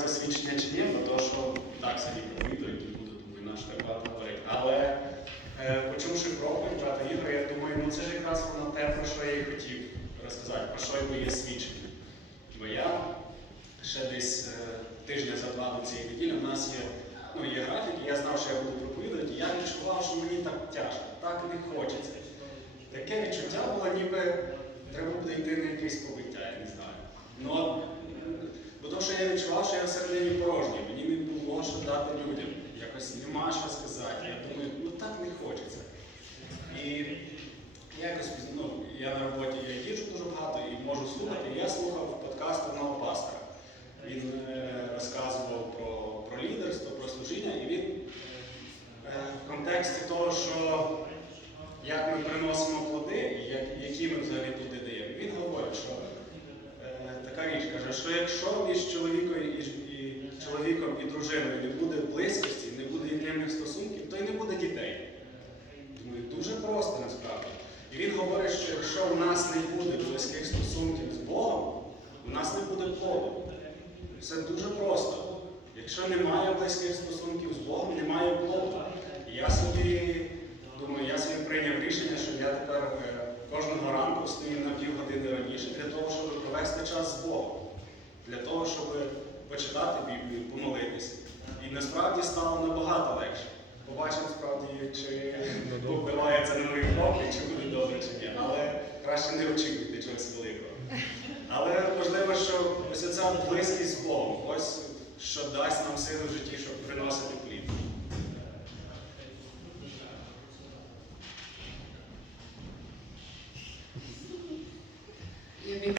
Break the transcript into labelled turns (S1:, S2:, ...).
S1: Це свідчення чи ні, бо то, що так собі проповідують, і буде думаю, наш багато говорить. Але е, почувши проповідь брата Ігоря, я думаю, ну це ж якраз воно те, про що я і хотів розказати, про що і є свідчення. Бо я ще десь е, тижня за два до цієї неділі в нас є, ну, є графік, і я знав, що я буду проповідувати, і я відчував, що мені так тяжко, так не хочеться. Таке відчуття було, ніби треба буде йти на якесь побиття, я не знаю. Ну, бо то, що я відчував, що я всередині порожній, мені не було що дати людям. Якось нема що сказати. Я думаю, ну так не хочеться. І якось ну, я на роботі я їжджу дуже багато і можу слухати. І я слухав подкаст одного пастора. Він е, розказував про, про лідерство, про служіння, і він е, в контексті того, що як ми приносимо плоди, як, які ми взагалі плоди даємо. Він говорить, що каже, що якщо між чоловіком і, і чоловіком і дружиною не буде близькості, не буде інтимних стосунків, то й не буде дітей. Думаю, дуже просто насправді. І він говорить, що якщо у нас не буде близьких стосунків з Богом, у нас не буде плоду. Все дуже просто. Якщо немає близьких стосунків з Богом, немає плоду. І я собі думаю, я собі прийняв рішення, що я тепер е, кожного ранку встаю на півгодини раніше для того, щоб провести час з Богом, для того, щоб почитати Біблію, помолитися. І насправді стало набагато легше. Побачимо справді, чи повпливає це на мої кроки, чи буде добре, чи ні. Але краще не очікуйте чогось великого. Але можливо, що ось ця близькість з Богом, ось що дасть нам сили в житті, щоб приносити плід.